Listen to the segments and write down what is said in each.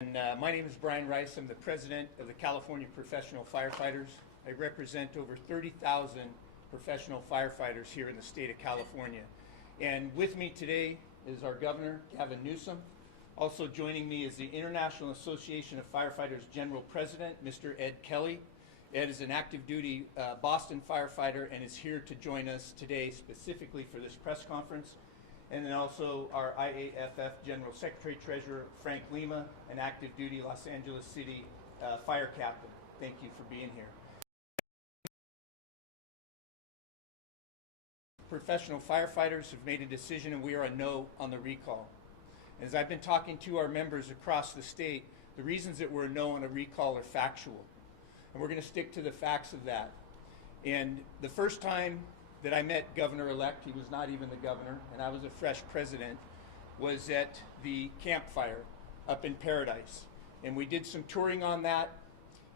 My name is Brian Rice. I'm the president of the California Professional Firefighters. I represent over 30,000 professional firefighters here in the state of California. And with me today is our governor, Gavin Newsom. Also joining me is the International Association of Firefighters General President, Mr. Ed Kelly. Ed is an active duty Boston firefighter and is here to join us today specifically for this press conference. And then also our IAFF General Secretary Treasurer, Frank Lima, an active duty Los Angeles City fire captain. Thank you for being here. Professional firefighters have made a decision and we are a no on the recall. As I've been talking to our members across the state, the reasons that we're a no on a recall are factual. And we're going to stick to the facts of that. And the first time that I met Governor-elect, he was not even the governor, and I was a fresh president, was at the campfire up in Paradise. And we did some touring on that,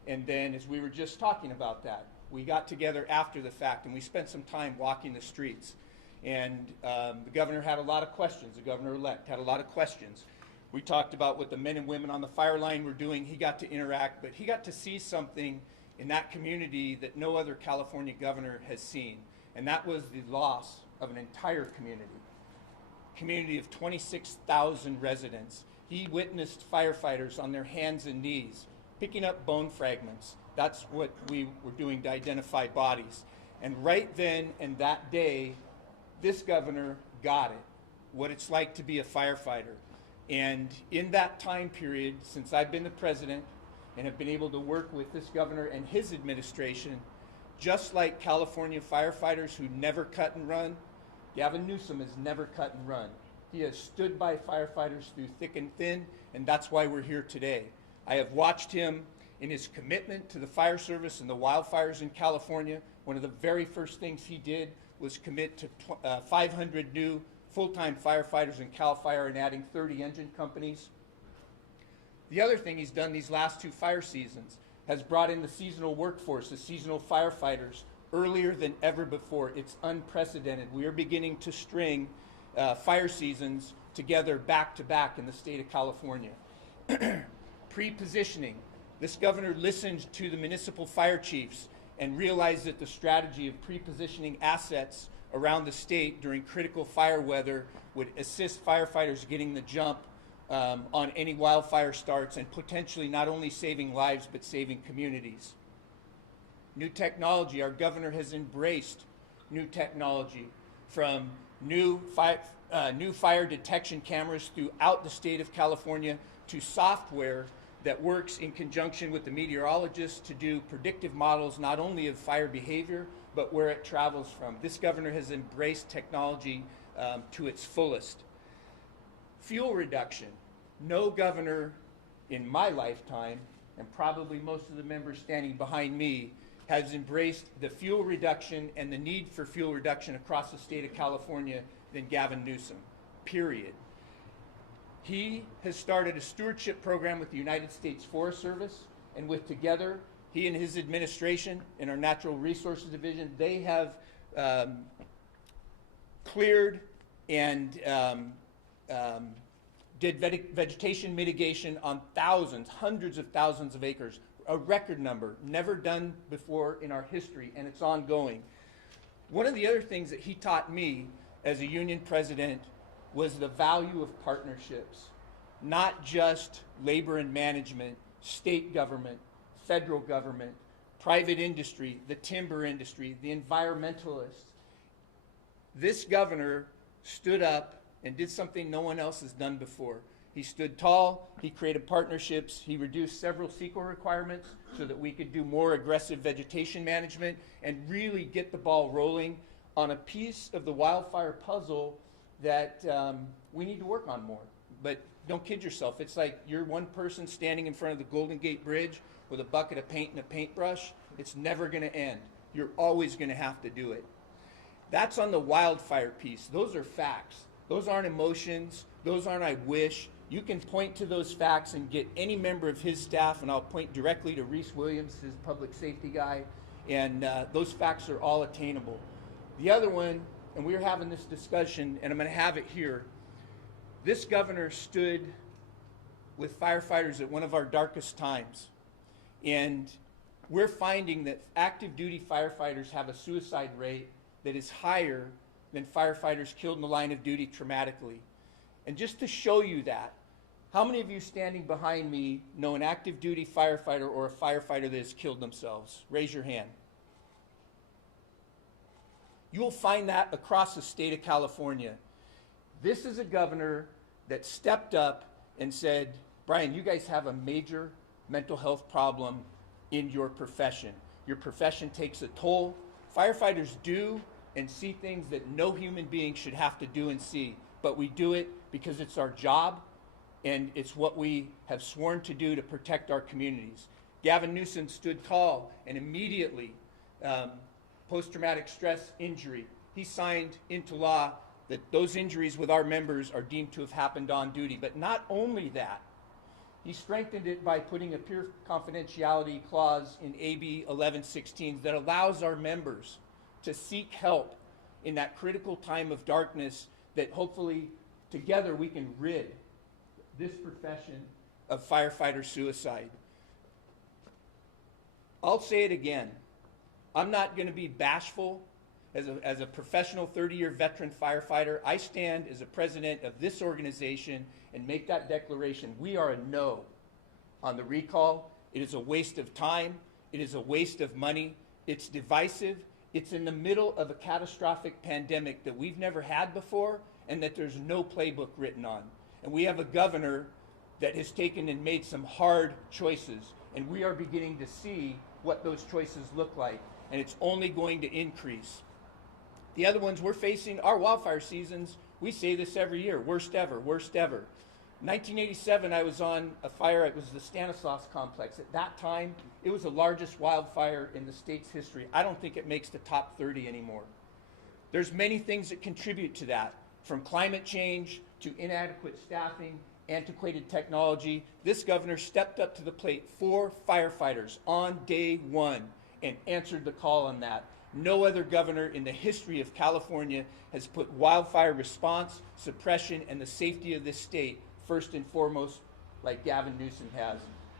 and then as we were just talking about that, we got together after the fact and we spent some time walking the streets. And the governor had a lot of questions, the governor-elect had a lot of questions. We talked about what the men and women on the fire line were doing. He got to interact, but he got to see something in that community that no other California governor has seen. And that was the loss of an entire community of 26,000 residents. He witnessed firefighters on their hands and knees, picking up bone fragments. That's what we were doing to identify bodies. And right then and that day, this governor got it, what it's like to be a firefighter. And in that time period, since I've been the president and have been able to work with this governor and his administration, just like California firefighters who never cut and run, Gavin Newsom has never cut and run. He has stood by firefighters through thick and thin, and that's why we're here today. I have watched him in his commitment to the fire service and the wildfires in California. One of the very first things he did was commit to 500 new full-time firefighters in CAL FIRE and adding 30 engine companies. The other thing he's done these last two fire seasons has brought in the seasonal workforce, the seasonal firefighters, earlier than ever before. It's unprecedented. We are beginning to string fire seasons together back to back in the state of California. Pre-positioning. This governor listened to the municipal fire chiefs and realized that the strategy of pre-positioning assets around the state during critical fire weather would assist firefighters getting the jump on any wildfire starts and potentially not only saving lives but saving communities. New technology. Our governor has embraced new technology, from new fire detection cameras throughout the state of California to software that works in conjunction with the meteorologists to do predictive models not only of fire behavior but where it travels from. This governor has embraced technology to its fullest. Fuel reduction. No governor in my lifetime, and probably most of the members standing behind me, has embraced the fuel reduction and the need for fuel reduction across the state of California than Gavin Newsom, period. He has started a stewardship program with the United States Forest Service, and with together, he and his administration and our Natural Resources Division, they have cleared and did vegetation mitigation on thousands, hundreds of thousands of acres, a record number, never done before in our history, and it's ongoing. One of the other things that he taught me as a union president was the value of partnerships, not just labor and management, state government, federal government, private industry, the timber industry, the environmentalists. This governor stood up and did something no one else has done before. He stood tall, he created partnerships, he reduced several CEQA requirements so that we could do more aggressive vegetation management and really get the ball rolling on a piece of the wildfire puzzle that we need to work on more. But don't kid yourself, it's like you're one person standing in front of the Golden Gate Bridge with a bucket of paint and a paintbrush. It's never gonna end. You're always gonna have to do it. That's on the wildfire piece. Those are facts. Those aren't emotions. Those aren't I wish. You can point to those facts and get any member of his staff, and I'll point directly to Reese Williams, his public safety guy, and those facts are all attainable. The other one, and we were having this discussion, and I'm going to have it here, this governor stood with firefighters at one of our darkest times. And we're finding that active duty firefighters have a suicide rate that is higher than firefighters killed in the line of duty traumatically. And just to show you that, how many of you standing behind me know an active duty firefighter or a firefighter that has killed themselves? Raise your hand. You will find that across the state of California. This is a governor that stepped up and said, Brian, you guys have a major mental health problem in your profession. Your profession takes a toll. Firefighters do and see things that no human being should have to do and see, but we do it because it's our job and it's what we have sworn to do to protect our communities. Gavin Newsom stood tall and immediately, post-traumatic stress injury, he signed into law that those injuries with our members are deemed to have happened on duty. But not only that, he strengthened it by putting a pure confidentiality clause in AB 1116 that allows our members to seek help in that critical time of darkness, that hopefully together we can rid this profession of firefighter suicide. I'll say it again. I'm not going to be bashful. As a professional 30-year veteran firefighter, I stand as a president of this organization and make that declaration. We are a no on the recall. It is a waste of time. It is a waste of money. It's divisive. It's in the middle of a catastrophic pandemic that we've never had before and that there's no playbook written on. And we have a governor that has taken and made some hard choices, and we are beginning to see what those choices look like, and it's only going to increase. The other ones we're facing, our wildfire seasons, we say this every year, worst ever, worst ever. 1987, I was on a fire, it was the Stanislaus complex. At that time, it was the largest wildfire in the state's history. I don't think it makes the top 30 anymore. There's many things that contribute to that, from climate change to inadequate staffing, antiquated technology. This governor stepped up to the plate for firefighters on day one and answered the call on that. No other governor in the history of California has put wildfire response, suppression, and the safety of this state first and foremost like Gavin Newsom has.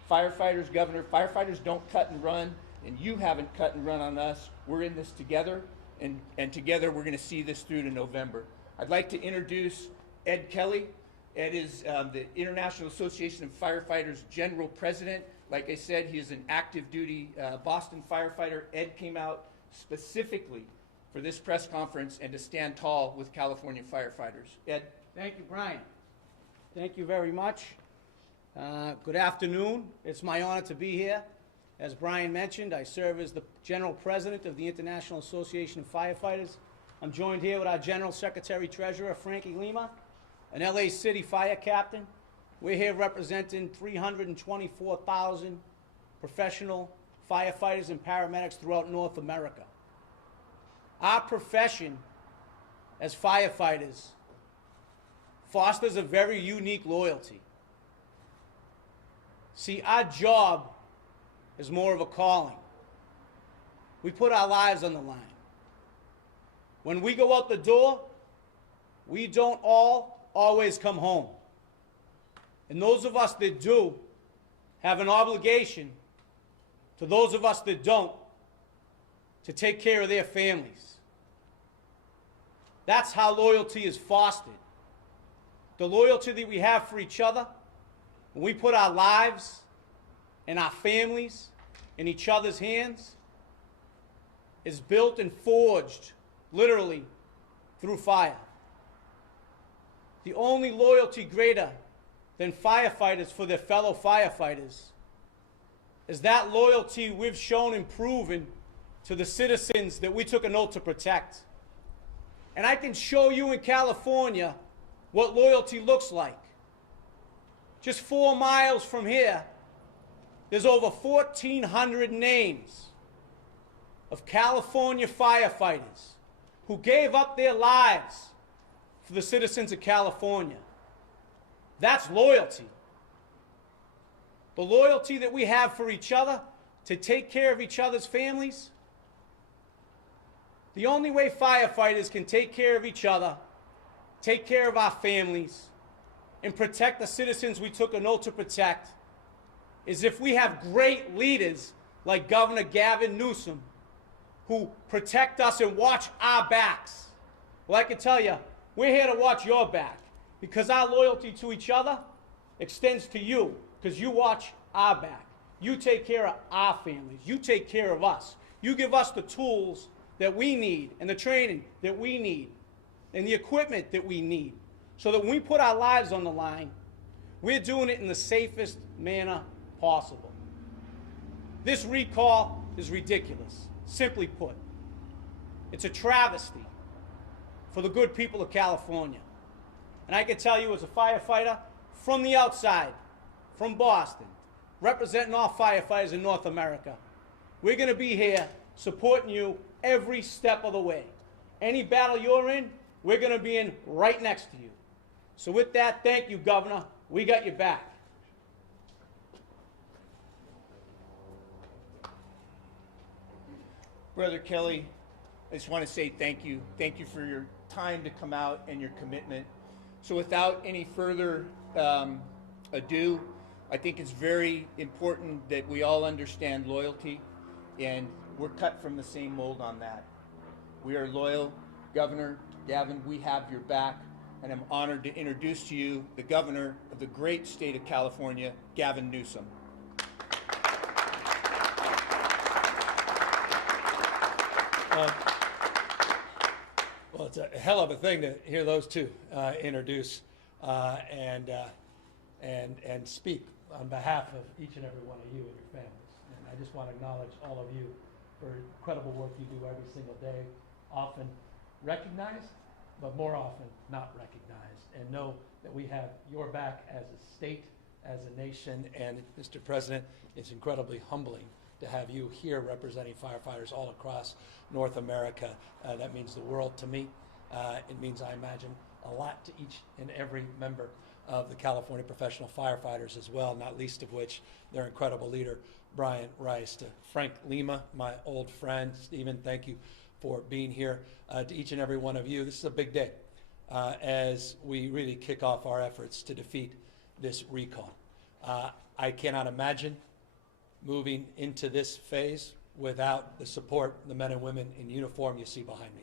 Firefighters, Governor, firefighters don't cut and run, and you haven't cut and run on us. We're in this together, and together we're going to see this through to November. I'd like to introduce Ed Kelly. Ed is the International Association of Firefighters General President. Like I said, he is an active duty Boston firefighter. Ed came out specifically for this press conference and to stand tall with California firefighters. Ed? Thank you, Brian. Thank you very much. Good afternoon. It's my honor to be here. As Brian mentioned, I serve as the General President of the International Association of Firefighters. I'm joined here with our General Secretary Treasurer, Frankie Lima, an LA City Fire Captain. We're here representing 324,000 professional firefighters and paramedics throughout North America. Our profession as firefighters fosters a very unique loyalty. See, our job is more of a calling. We put our lives on the line. When we go out the door, we don't always come home. And those of us that do have an obligation to those of us that don't to take care of their families. That's how loyalty is fostered. The loyalty that we have for each other, when we put our lives and our families in each other's hands, is built and forged, literally, through fire. The only loyalty greater than firefighters for their fellow firefighters is that loyalty we've shown and proven to the citizens that we took an oath to protect. And I can show you in California what loyalty looks like. Just 4 miles from here, there's over 1,400 names of California firefighters who gave up their lives for the citizens of California. That's loyalty. The loyalty that we have for each other to take care of each other's families. The only way firefighters can take care of each other, take care of our families, and protect the citizens we took an oath to protect is if we have great leaders like Governor Gavin Newsom who protect us and watch our backs. Well, I can tell you, we're here to watch your back because our loyalty to each other extends to you because you watch our back. You take care of our families. You take care of us. You give us the tools that we need and the training that we need and the equipment that we need so that when we put our lives on the line, we're doing it in the safest manner possible. This recall is ridiculous, simply put. It's a travesty for the good people of California. And I can tell you as a firefighter from the outside, from Boston, representing all firefighters in North America, we're going to be here supporting you every step of the way. Any battle you're in, we're going to be in right next to you. So with that, thank you, Governor. We got your back. Brother Kelly, I just want to say thank you. Thank you for your time to come out and your commitment. So without any further ado, I think it's very important that we all understand loyalty, and we're cut from the same mold on that. We are loyal. Governor Gavin, we have your back, and I'm honored to introduce to you the governor of the great state of California, Gavin Newsom. Well, it's a hell of a thing to hear those two introduce and speak on behalf of each and every one of you and your families. And I just want to acknowledge all of you for incredible work you do every single day, often recognized, but more often not recognized. And know that we have your back as a state, as a nation, and Mr. President, it's incredibly humbling to have you here representing firefighters all across North America. That means the world to me. It means, I imagine, a lot to each and every member of the California professional firefighters as well, not least of which their incredible leader, Brian Rice. To Frank Lima, my old friend. Stephen, thank you for being here. To each and every one of you, this is a big day as we really kick off our efforts to defeat this recall. I cannot imagine moving into this phase without the support of the men and women in uniform you see behind me,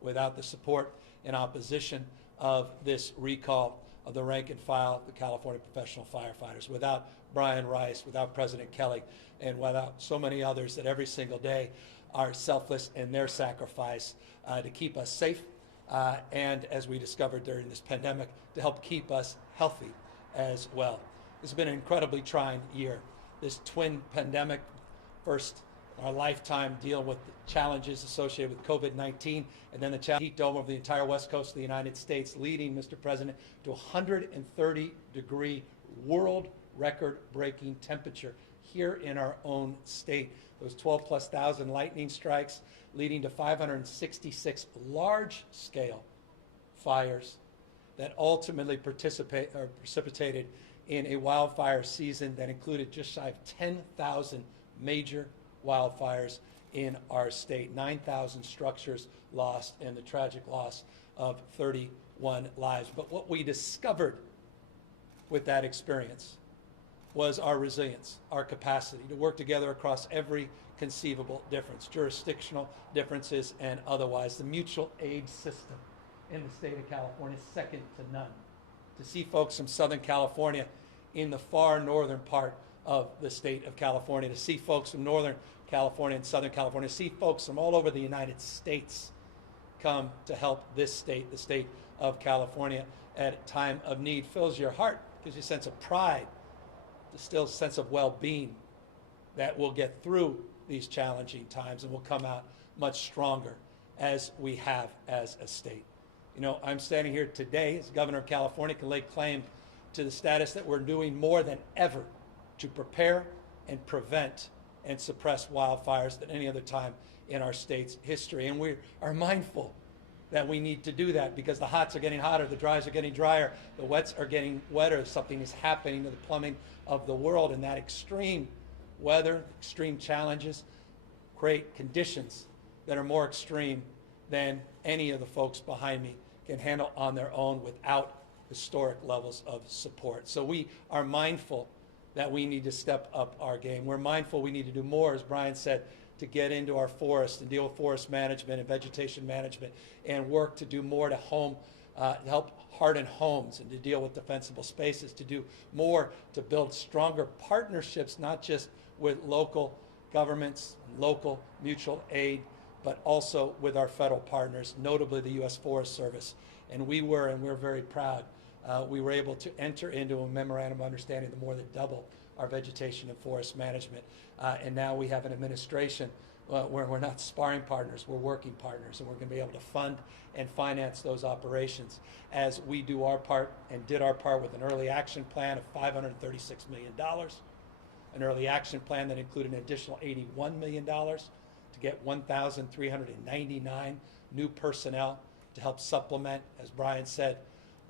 without the support and opposition of this recall of the rank and file of the California professional firefighters, without Brian Rice, without President Kelly, and without so many others that every single day are selfless in their sacrifice to keep us safe and, as we discovered during this pandemic, to help keep us healthy as well. This has been an incredibly trying year. This twin pandemic, first in our lifetime dealing with the challenges associated with COVID-19, and then the heat dome over the entire west coast of the United States, leading, Mr. President, to 130-degree world record-breaking temperature here in our own state. Those 12,000+ lightning strikes leading to 566 large-scale fires that ultimately precipitated in a wildfire season that included just shy of 10,000 major wildfires in our state, 9,000 structures lost, and the tragic loss of 31 lives. But what we discovered with that experience was our resilience, our capacity to work together across every conceivable difference, jurisdictional differences and otherwise. The mutual aid system in the state of California is second to none. To see folks from Southern California in the far northern part of the state of California, to see folks from Northern California and Southern California, to see folks from all over the United States come to help this state, the state of California, at a time of need, fills your heart, gives you a sense of pride, distills a sense of well-being that we'll get through these challenging times and we'll come out much stronger as we have as a state. You know, I'm standing here today as governor of California, can lay claim to the status that we're doing more than ever to prepare and prevent and suppress wildfires than any other time in our state's history. And we are mindful that we need to do that because the hots are getting hotter, the dries are getting drier, the wets are getting wetter. Something is happening to the plumbing of the world, and that extreme weather, extreme challenges create conditions that are more extreme than any of the folks behind me can handle on their own without historic levels of support. So we are mindful that we need to step up our game. We're mindful we need to do more, as Brian said, to get into our forests and deal with forest management and vegetation management and work to do more to help harden homes and to deal with defensible spaces, to do more to build stronger partnerships, not just with local governments, local mutual aid, but also with our federal partners, notably the U.S. Forest Service. And we're very proud, we were able to enter into a memorandum of understanding to more than double our vegetation and forest management. And now we have an administration where we're not sparring partners, we're working partners, and we're going to be able to fund and finance those operations as we do our part and did our part with an early action plan of $536 million, an early action plan that included an additional $81 million to get 1,399 new personnel to help supplement, as Brian said,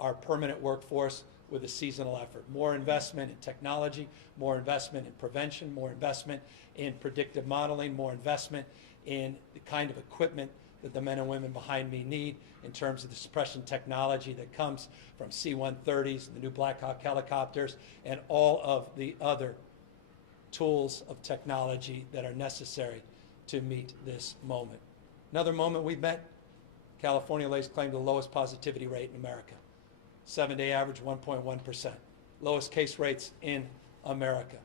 our permanent workforce with a seasonal effort. More investment in technology, more investment in prevention, more investment in predictive modeling, more investment in the kind of equipment that the men and women behind me need in terms of the suppression technology that comes from C-130s, the new Black Hawk helicopters, and all of the other tools of technology that are necessary to meet this moment. Another moment we've met, California lays claim to the lowest positivity rate in America. 7-day average 1.1%. Lowest case rates in America.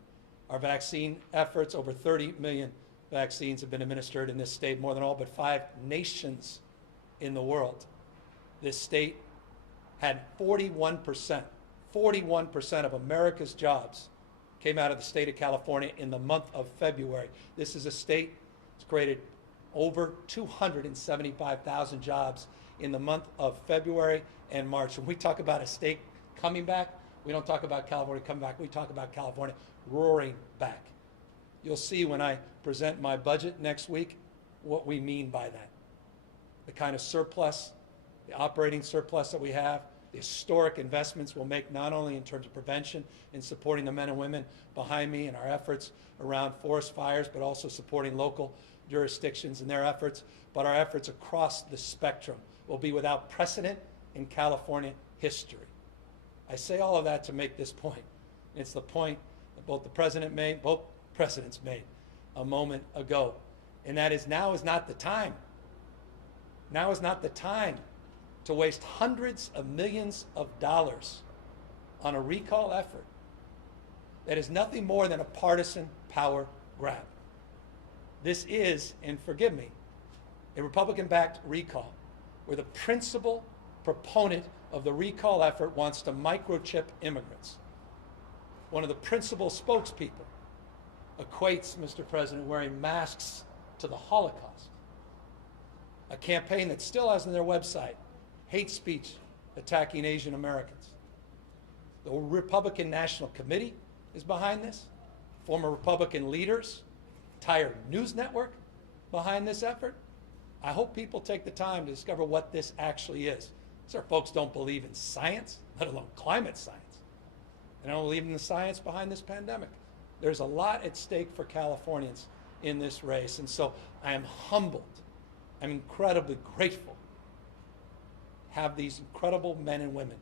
Our vaccine efforts, over 30 million vaccines have been administered in this state, more than all but 5 nations in the world. This state had 41% of America's jobs came out of the state of California in the month of February. This is a state that's created over 275,000 jobs in the month of February and March. When we talk about a state coming back, we don't talk about California coming back, we talk about California roaring back. You'll see when I present my budget next week what we mean by that. The kind of surplus, the operating surplus that we have, the historic investments we'll make not only in terms of prevention and supporting the men and women behind me in our efforts around forest fires, but also supporting local jurisdictions in their efforts, but our efforts across the spectrum will be without precedent in California history. I say all of that to make this point. It's the point that both presidents made a moment ago, and that is now is not the time. Now is not the time to waste hundreds of millions of dollars on a recall effort that is nothing more than a partisan power grab. This is, and forgive me, a Republican-backed recall where the principal proponent of the recall effort wants to microchip immigrants. One of the principal spokespeople equates, Mr. President, wearing masks to the Holocaust. A campaign that still has on their website hate speech attacking Asian Americans. The Republican National Committee is behind this. Former Republican leaders, entire news network behind this effort. I hope people take the time to discover what this actually is. These are folks don't believe in science, let alone climate science. And I don't believe in the science behind this pandemic. There's a lot at stake for Californians in this race. And so I am humbled. I'm incredibly grateful to have these incredible men and women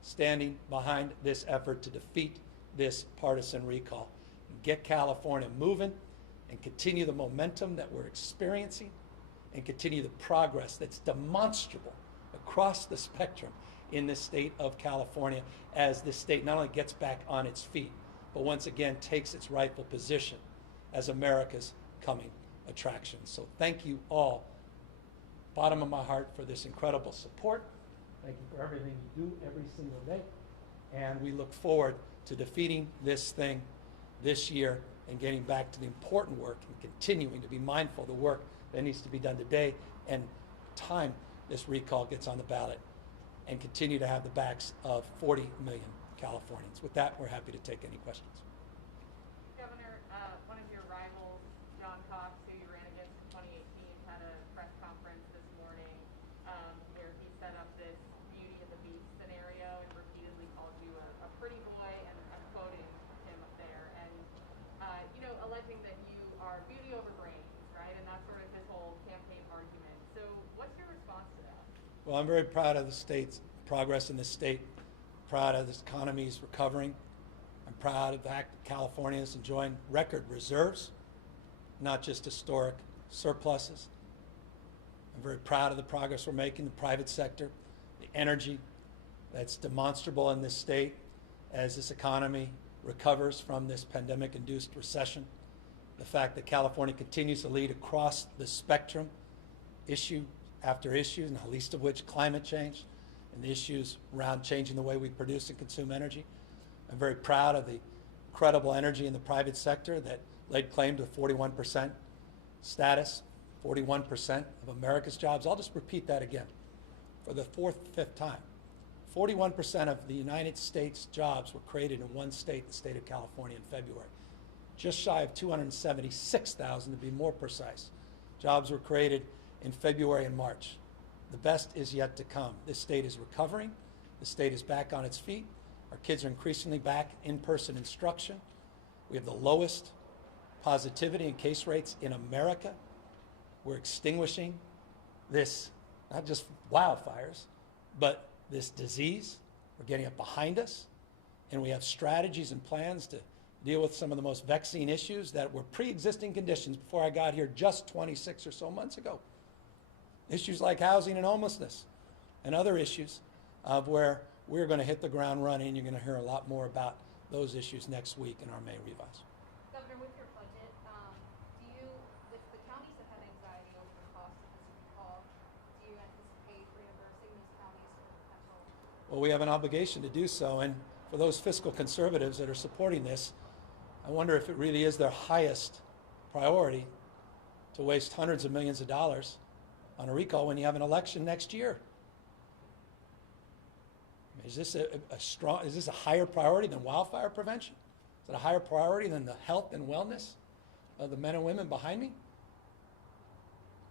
standing behind this effort to defeat this partisan recall and get California moving and continue the momentum that we're experiencing and continue the progress that's demonstrable across the spectrum in this state of California as this state not only gets back on its feet, but once again takes its rightful position as America's coming attraction. So thank you all, bottom of my heart, for this incredible support. Thank you for everything you do every single day. And we look forward to defeating this thing this year and getting back to the important work and continuing to be mindful of the work that needs to be done today and time this recall gets on the ballot and continue to have the backs of 40 million Californians. With that, we're happy to take any questions. Governor, one of your rivals, John Cox, who you ran against in 2018, had a press conference this morning where he set up this Beauty and the Beast scenario and repeatedly called you a pretty boy, and I'm quoting him up there, and alleging that you are beauty over brains, right? And that's sort of his whole campaign argument. So what's your response to that? Well, I'm very proud of the state's progress in this state proud of this economy's recovering. I'm proud of the fact that California is enjoying record reserves, not just historic surpluses. I'm very proud of the progress we're making in the private sector, the energy that's demonstrable in this state as this economy recovers from this pandemic-induced recession. The fact that California continues to lead across the spectrum, issue after issue, not least of which climate change and the issues around changing the way we produce and consume energy. I'm very proud of the incredible energy in the private sector that laid claim to 41% status, 41% of America's jobs. I'll just repeat that again for the fourth, fifth time. 41% of the United States jobs were created in one state, the state of California, in February. Just shy of 276,000 to be more precise. Jobs were created in February and March. The best is yet to come. This state is recovering. The state is back on its feet. Our kids are increasingly back in-person instruction. We have the lowest positivity and case rates in America. We're extinguishing this, not just wildfires, but this disease. We're getting it behind us. And we have strategies and plans to deal with some of the most vexing issues that were pre-existing conditions before I got here just 26 or so months ago. Issues like housing and homelessness and other issues of where we're going to hit the ground running. You're going to hear a lot more about those issues next week in our May revise. Governor, with your budget, if the counties have had anxiety over the cost of this recall, do you anticipate reimbursing these counties for potential? Well, we have an obligation to do so, and for those fiscal conservatives that are supporting this, I wonder if it really is their highest priority to waste hundreds of millions of dollars on a recall when you have an election next year. Is this is this a higher priority than wildfire prevention? Is it a higher priority than the health and wellness of the men and women behind me?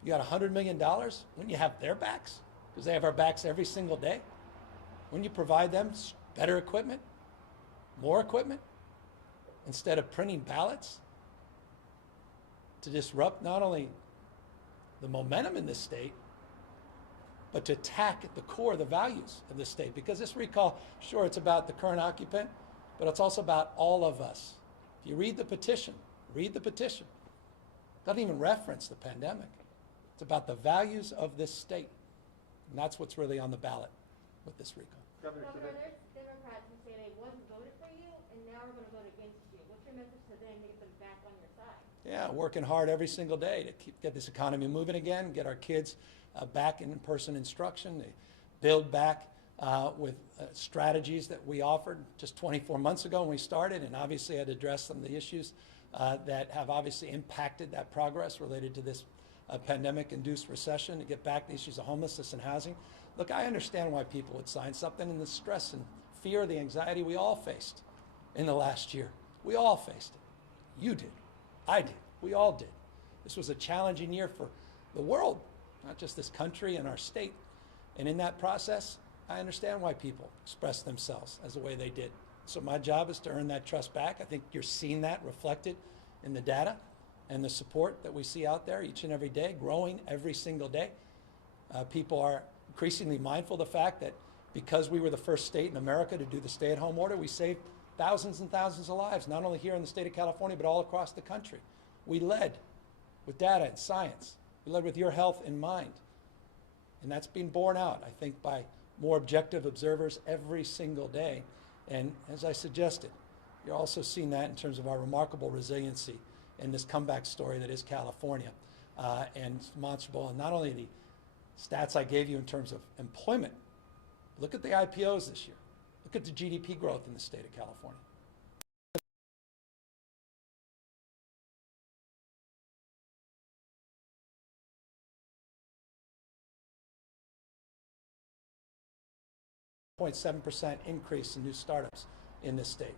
You got $100 million, wouldn't you have their backs? Because they have our backs every single day. Wouldn't you provide them better equipment, more equipment, instead of printing ballots to disrupt not only the momentum in this state, but to attack at the core the values of this state? Because this recall, sure, it's about the current occupant, but it's also about all of us. If you read the petition, it doesn't even reference the pandemic. It's about the values of this state. And that's what's really on the ballot with this recall. Governor, there's Democrats who say they once voted for you and now are going to vote against you. What's your message to them to get them back on your side? Yeah, working hard every single day to get this economy moving again, get our kids back in person instruction, build back with strategies that we offered just 24 months ago when we started, and obviously had to address some of the issues that have obviously impacted that progress related to this pandemic-induced recession, to get back the issues of homelessness and housing. Look, I understand why people would sign something, and the stress and fear, the anxiety we all faced in the last year. We all faced it. You did. I did. We all did. This was a challenging year for the world, not just this country and our state. And in that process, I understand why people expressed themselves as the way they did. So my job is to earn that trust back. I think you're seeing that reflected in the data and the support that we see out there each and every day, growing every single day. People are increasingly mindful of the fact that because we were the first state in America to do the stay-at-home order, we saved thousands and thousands of lives, not only here in the state of California, but all across the country. We led with data and science. We led with your health in mind. And that's being borne out, I think, by more objective observers every single day. And as I suggested, you're also seeing that in terms of our remarkable resiliency in this comeback story that is California. And it's demonstrable, and not only the stats I gave you in terms of employment, look at the IPOs this year. Look at the GDP growth in the state of California. .7% increase in new startups in this state.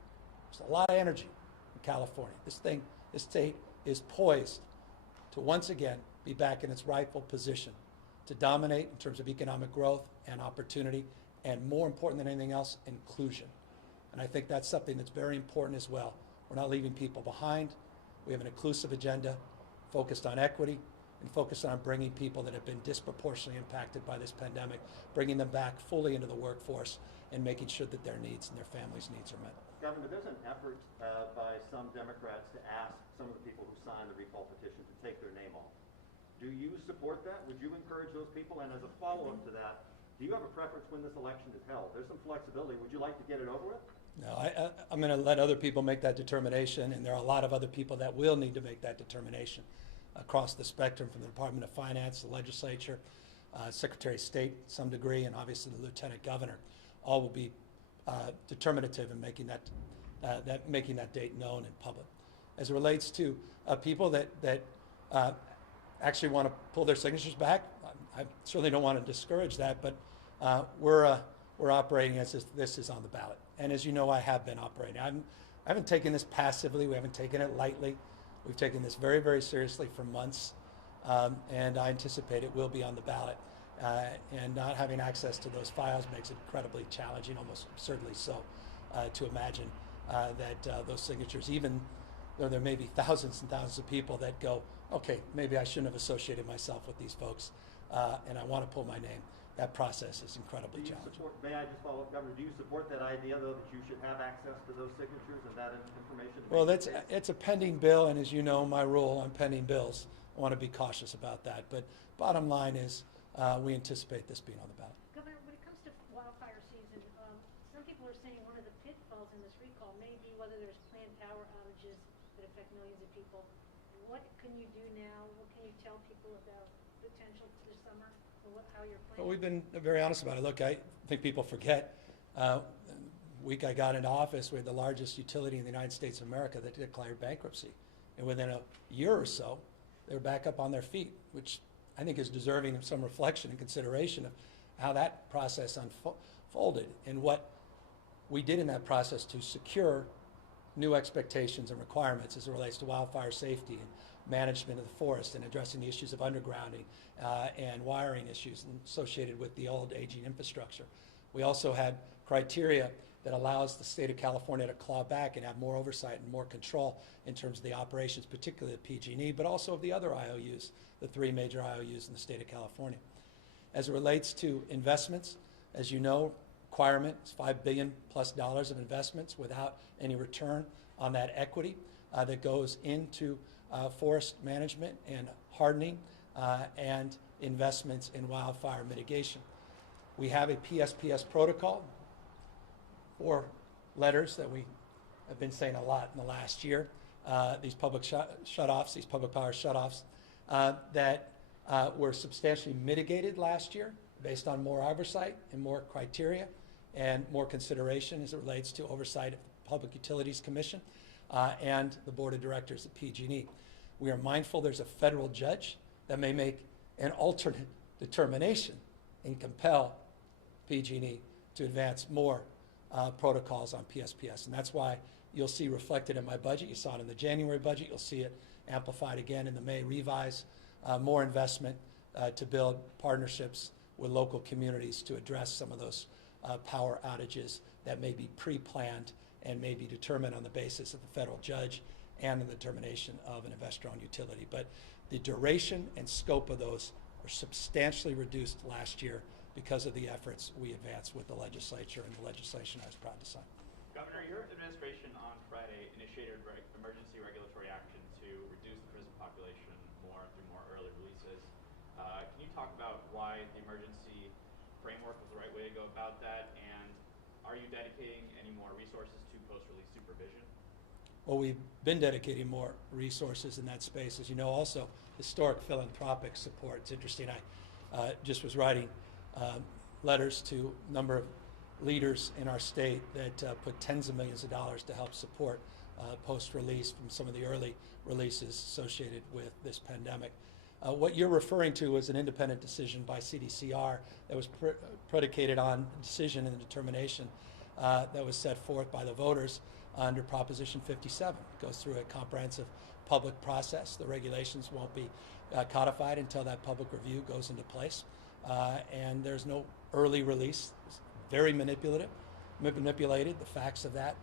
There's a lot of energy in California. This state is poised to once again be back in its rightful position to dominate in terms of economic growth and opportunity, and more important than anything else, inclusion. And I think that's something that's very important as well. We're not leaving people behind. We have an inclusive agenda focused on equity, and focus on bringing people that have been disproportionately impacted by this pandemic, bringing them back fully into the workforce and making sure that their needs and their families' needs are met. Governor, there's an effort by some Democrats to ask some of the people who signed the recall petition to take their name off. Do you support that? Would you encourage those people? And as a follow-up to that, do you have a preference when this election is held? There's some flexibility. Would you like to get it over with? No, I'm going to let other people make that determination, and there are a lot of other people that will need to make that determination across the spectrum, from the Department of Finance, the legislature, Secretary of State to some degree, and obviously the Lieutenant Governor. All will be determinative in making that date known in public. As it relates to people that actually want to pull their signatures back, I certainly don't want to discourage that, but we're operating as if this is on the ballot. And as you know, I have been operating. I haven't taken this passively. We haven't taken it lightly. We've taken this very, very seriously for months, and I anticipate it will be on the ballot. And not having access to those files makes it incredibly challenging, almost absurdly so, to imagine that those signatures, even though there may be thousands and thousands of people that go, okay, maybe I shouldn't have associated myself with these folks, and I want to pull my name. That process is incredibly challenging. May I just follow up, Governor? Do you support that idea, though, that you should have access to those signatures and that information? Well, it's a pending bill, and as you know, my rule on pending bills, I want to be cautious about that. But bottom line is, we anticipate this being on the ballot. Governor, when it comes to wildfire season, some people are saying one of the pitfalls in this recall may be whether there's planned power outages that affect millions of people. What can you do now? What can you tell people about potential this summer, or how you're planning? Well, we've been very honest about it. Look, I think people forget. The week I got into office, we had the largest utility in the United States of America that declared bankruptcy. And within a year or so, they were back up on their feet, which I think is deserving of some reflection and consideration of how that process unfolded and what we did in that process to secure new expectations and requirements as it relates to wildfire safety and management of the forest and addressing the issues of undergrounding and wiring issues associated with the old aging infrastructure. We also had criteria that allows the state of California to claw back and have more oversight and more control in terms of the operations, particularly of PG&E, but also of the other IOUs, the three major IOUs in the state of California. As it relates to investments, as you know, requirement is $5 billion plus of investments without any return on that equity that goes into forest management and hardening and investments in wildfire mitigation. We have a PSPS protocol, 4 letters that we have been saying a lot in the last year. These public shutoffs, these public power shutoffs that were substantially mitigated last year based on more oversight and more criteria and more consideration as it relates to oversight of the Public Utilities Commission and the Board of Directors at PG&E. We are mindful there's a federal judge that may make an alternate determination and compel PG&E to advance more protocols on PSPS. And that's why you'll see reflected in my budget. You saw it in the January budget. You'll see it amplified again in the May revise. More investment to build partnerships with local communities to address some of those power outages that may be pre-planned and may be determined on the basis of the federal judge and the determination of an investor-owned utility. But the duration and scope of those are substantially reduced last year because of the efforts we advanced with the legislature and the legislation I was proud to sign. Governor, your administration on Friday initiated emergency regulatory action to reduce the prison population more through more early releases. Can you talk about why the emergency framework was the right way to go about that, and are you dedicating any more resources to post-release supervision? Well, we've been dedicating more resources in that space. As you know, also historic philanthropic support. It's interesting, I just was writing letters to a number of leaders in our state that put tens of millions of dollars to help support post-release from some of the early releases associated with this pandemic. What you're referring to is an independent decision by CDCR that was predicated on a decision and determination that was set forth by the voters under Proposition 57. It goes through a comprehensive public process. The regulations won't be codified until that public review goes into place. And there's no early release. It's very manipulated, the facts of that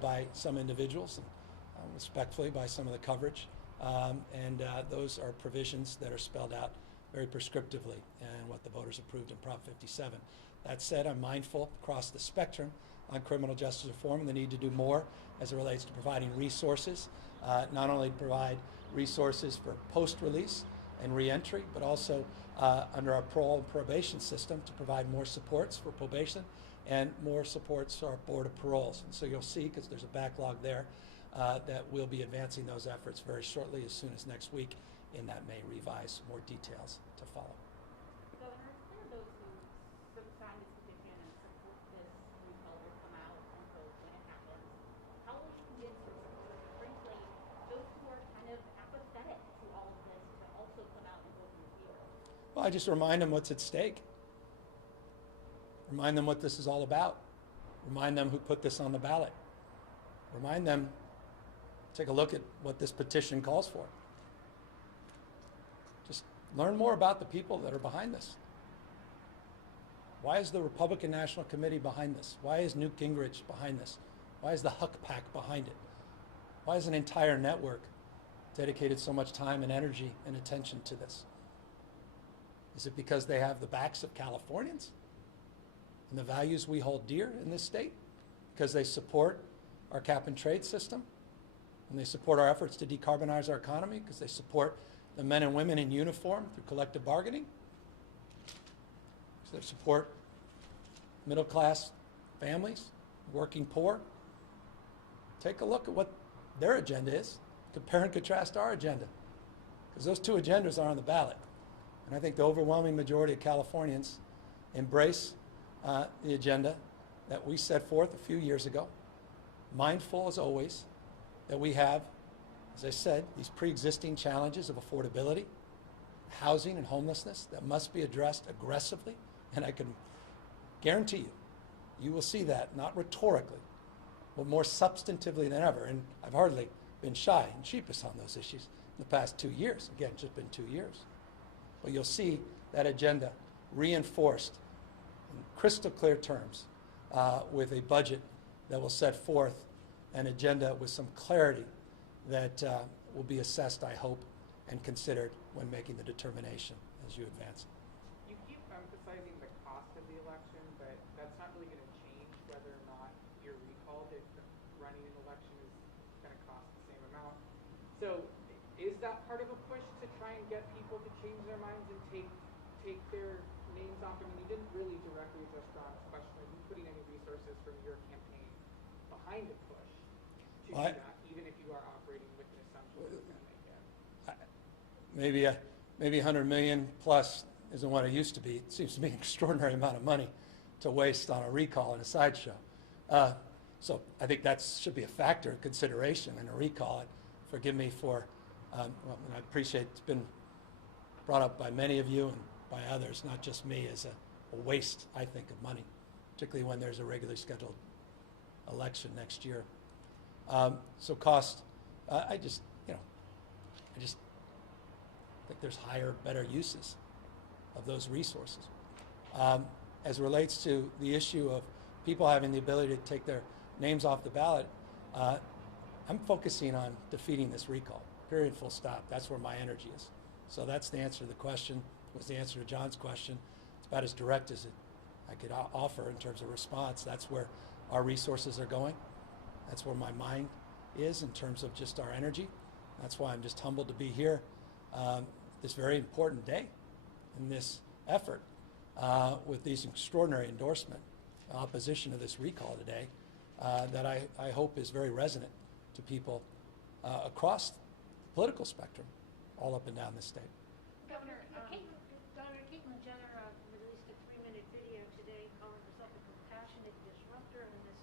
by some individuals, and respectfully by some of the coverage Those are provisions that are spelled out very prescriptively in what the voters approved in Prop 57. That said, I'm mindful across the spectrum on criminal justice reform and the need to do more as it relates to providing resources, not only to provide resources for post-release and reentry, but also under our parole and probation system to provide more supports for probation and more supports for our board of paroles. And so you'll see, because there's a backlog there, that we'll be advancing those efforts very shortly, as soon as next week, in that May revise, more details to follow. Governor, if there are those who sign this petition and support this recall will come out and vote when it happens, how will you convince your supporters, and frankly, those who are kind of apathetic to all of this, to also come out and vote in your favor? Well, I just remind them what's at stake. Remind them what this is all about. Remind them who put this on the ballot. Remind them, take a look at what this petition calls for. Just learn more about the people that are behind this. Why is the Republican National Committee behind this? Why is Newt Gingrich behind this? Why is the Huck Pack behind it? Why is an entire network dedicated so much time and energy and attention to this? Is it because they have the backs of Californians and the values we hold dear in this state? Because they support our cap and trade system? And they support our efforts to decarbonize our economy? Because they support the men and women in uniform through collective bargaining? Because they support middle-class families, working poor? Take a look at what their agenda is. Compare and contrast our agenda. Because those two agendas are on the ballot. And I think the overwhelming majority of Californians embrace the agenda that we set forth a few years ago, mindful as always that we have, as I said, these pre-existing challenges of affordability, housing and homelessness that must be addressed aggressively. And I can guarantee you, you will see that, not rhetorically, but more substantively than ever. And I've hardly been shy and sheepish on those issues in the past 2 years. Again, it's just been 2 years. But you'll see that agenda reinforced in crystal clear terms with a budget that will set forth an agenda with some clarity that will be assessed, I hope, and considered when making the determination as you advance. You keep emphasizing the cost of the election, but that's not really going to change whether or not you're recalled. If running an election is going to cost the same amount. So is that part of a push to try and get people to change their minds and take their names off? I mean, you didn't really directly address John's question. Are you putting any resources from your campaign behind a push to do that, even if you are operating with an assumption that it's going to make it? Maybe 100 million plus isn't what it used to be. It seems to be an extraordinary amount of money to waste on a recall and a sideshow. So I think that should be a factor of consideration in a recall. And forgive me for, and I appreciate it's been brought up by many of you and by others, not just me, as a waste, I think, of money, particularly when there's a regularly scheduled election next year. So cost, I just think there's higher, better uses of those resources. As it relates to the issue of people having the ability to take their names off the ballot, I'm focusing on defeating this recall, period, full stop. That's where my energy is. So that's the answer to the question, was the answer to John's question. It's about as direct as I could offer in terms of response. That's where our resources are going. That's where my mind is in terms of just our energy. That's why I'm just humbled to be here this very important day in this effort with these extraordinary endorsement opposition to this recall today that I hope is very resonant to people across the political spectrum all up and down the state. Governor, Caitlyn Jenner released a 3-minute video today calling herself a compassionate disruptor in this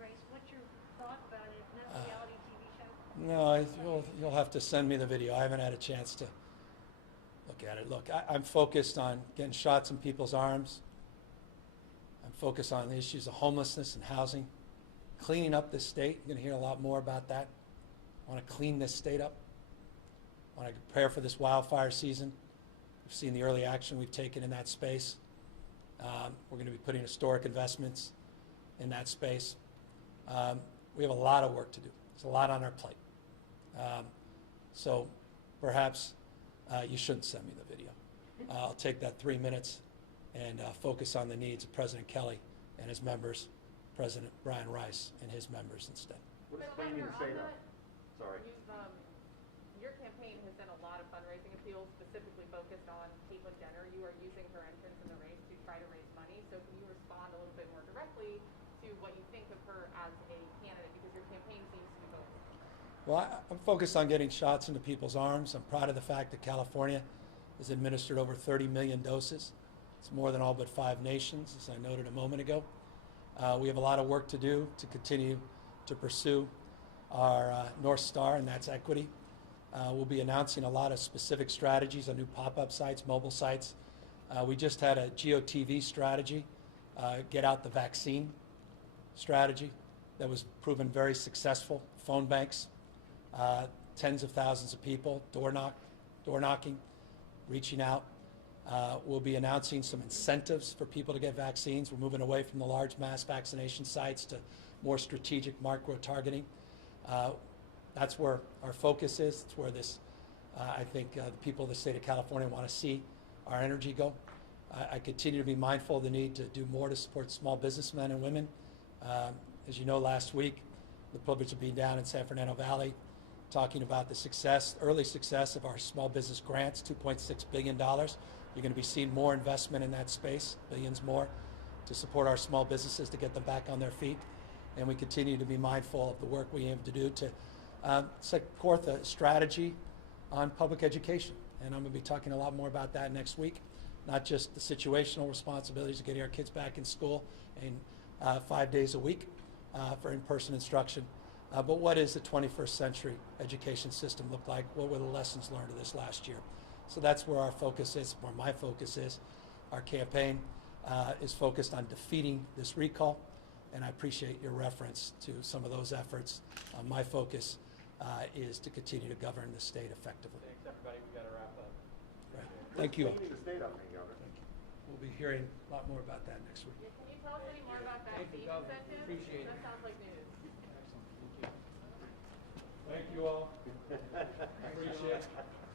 race. What's your thought about it? Isn't that a reality TV show? No, you'll have to send me the video. I haven't had a chance to look at it. Look, I'm focused on getting shots in people's arms. I'm focused on the issues of homelessness and housing, cleaning up this state. You're going to hear a lot more about that. I want to clean this state up. I want to prepare for this wildfire season. We've seen the early action we've taken in that space. We're going to be putting historic investments in that space. We have a lot of work to do. There's a lot on our plate. So perhaps you shouldn't send me the video. I'll take that 3 minutes and focus on the needs of President Kelly and his members, President Brian Rice and his members instead. What does But claiming Governor, to say on that? that, Sorry. your campaign has done a lot of fundraising appeals specifically focused on Caitlyn Jenner. You are using her entrance in the race to try to raise money. So can you respond a little bit more directly to what you think of her as a candidate, because your campaign seems to be focused on that? Well, I'm focused on getting shots into people's arms. I'm proud of the fact that California has administered over 30 million doses. It's more than all but 5 nations, as I noted a moment ago. We have a lot of work to do to continue to pursue our North Star, and that's equity. We'll be announcing a lot of specific strategies on new pop-up sites, mobile sites. We just had a GOTV strategy, get out the vaccine strategy, that was proven very successful. Phone banks, tens of thousands of people, door knocking, reaching out. We'll be announcing some incentives for people to get vaccines. We're moving away from the large mass vaccination sites to more strategic micro targeting. That's where our focus is. It's where this, I think, the people of the state of California want to see our energy go. I continue to be mindful of the need to do more to support small businessmen and women. As you know, last week, the privilege of being down in San Fernando Valley, talking about the success, early success of our small business grants, $2.6 billion. You're going to be seeing more investment in that space, billions more, to support our small businesses to get them back on their feet. And we continue to be mindful of the work we aim to do to set forth a strategy on public education. And I'm going to be talking a lot more about that next week, not just the situational responsibilities of getting our kids back in school and 5 days a week for in-person instruction, but what is the 21st century education system look like? What were the lessons learned of this last year? So that's where our focus is, where my focus is. Our campaign is focused on defeating this recall, and I appreciate your reference to some of those efforts. My focus is to continue to govern the state effectively. Thanks, everybody. We've got to wrap up. Right. Thank you all. Cleaning the state up, Governor. We'll be hearing a lot more about that next week. Yeah, can you tell us any more about Thank you, vaccine Governor. incentives? Appreciate it. That sounds like news. Thank you all. Appreciate it.